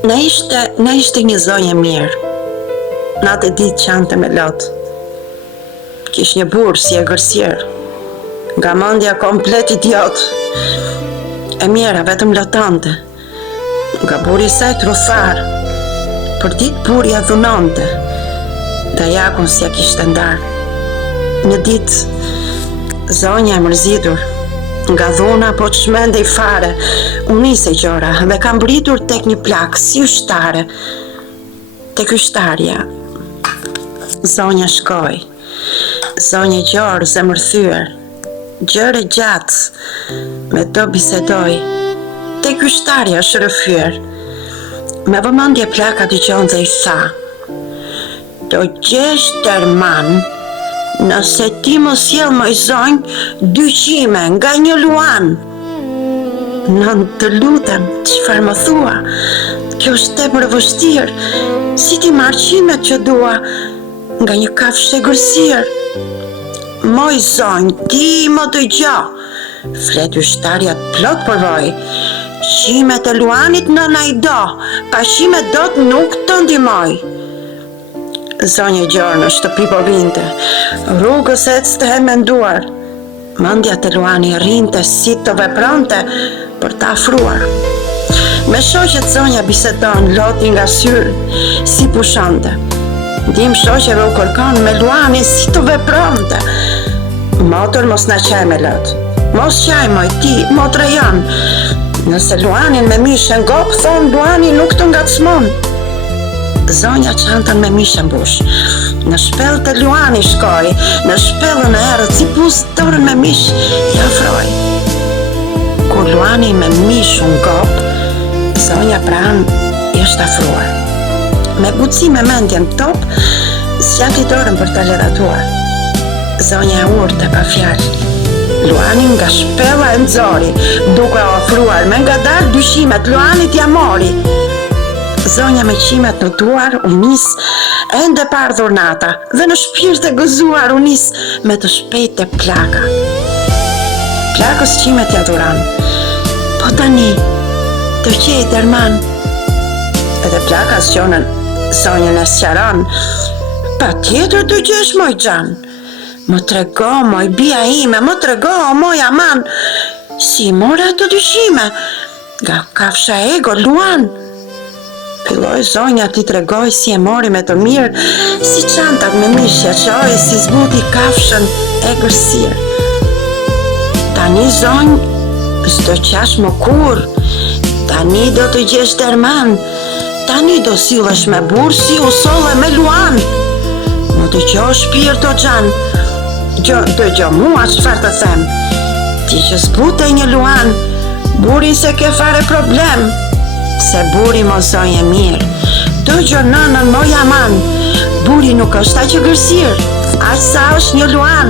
Na ishte një zonjë mirë. Natë e ditë qante me lotë. Kish një burë si e gërsjerë. Nga mendja komplet idiot. E mjera vetëm lotante. Nga buri i saj trufar. Për ditë buri e dhunonte. Dhe jakun si ja kishte ndarë. Një ditë zonja e mërzitur. Nga dhuna po të shmendej fare. Unë nise gjora dhe kam britur tek një plak si ushtare. Tek ushtarja zonja shkoj. Zonja gjorë zemërthyer. Gjëre gjatë me to bisedoj. Tek ushtarja shërëfyer. Me vëmendje plaka dëgjon dhe i tha: "Do gjesh Derman, nëse ti mos sjell më zonjë 2 qime nga një luan." "Nën, të lutem, çfarë më thua? Kjo është tepër e vështirë. Si ti marr qimet që dua nga një kafshë e gërsirë?" "Moj zonjë, ti më dëgjo", flet ushtarja plot përvojë. "Qimet e luanit nëna i do, pa qimet dot nuk të ndihmoj." Zonja gjorë në shtëpi po vinte. Rrugës ecte e menduar. Mendja te luani rrinte si të vepronte për ta afruar. Me shoqet zonja bisedon, loti nga syr si pushonte. Ndim shoqeve u kërkon me luani si të vepronte. "Motor mos na qaj me lot. Mos qaj moj ti, motra jan. Nëse luanin me mishën gop, thon luani nuk të ngacmon." Zonja çantën me mishë mbush. Në shpellë të luani shkoj. Në shpellën e erët si pus dorën me mish i afroj. Kur luani me mish unë gop, zonja pran i është afruar. Me butësi me mendjen top, zgjati dorën për ta ledhatuar. Zonja e urte pa fjalë. Luani nga shpella e nxori, duke u afruar me ngadalë dyshimet luanit ja mori. Zonja me qimet në duar u nis ende pa ardhur nata dhe në shpirt e gëzuar u nis me të shpejtë plaka. Plakës qimet ja dhuron. "Po tani, të qej Derman." Edhe plaka sqonën zonjën e sqaron. "Patjetër të gjesh moj xhan. Më trego moj bia ime, më trego moj aman. Si mora të dyshime nga kafsha ego luan." Filloi zonja ti tregoj si e mori me të mirë, si çantat me mishja qoj, si zbuti kafshën e gërsirë. "Tani zonjë, s'do qash më kur. Tani do të gjesh Derman. Tani do sillesh me burr si u solle me luan. Më dëgjo shpirt o xhan. Dëgjo mua çfarë të them. Ti që zbutej një luan, burin se ke fare problem. Se buri mos zonjë mirë. Dëgjo nënën moj aman. Buri nuk është aq gërsirë, aq sa është një luan."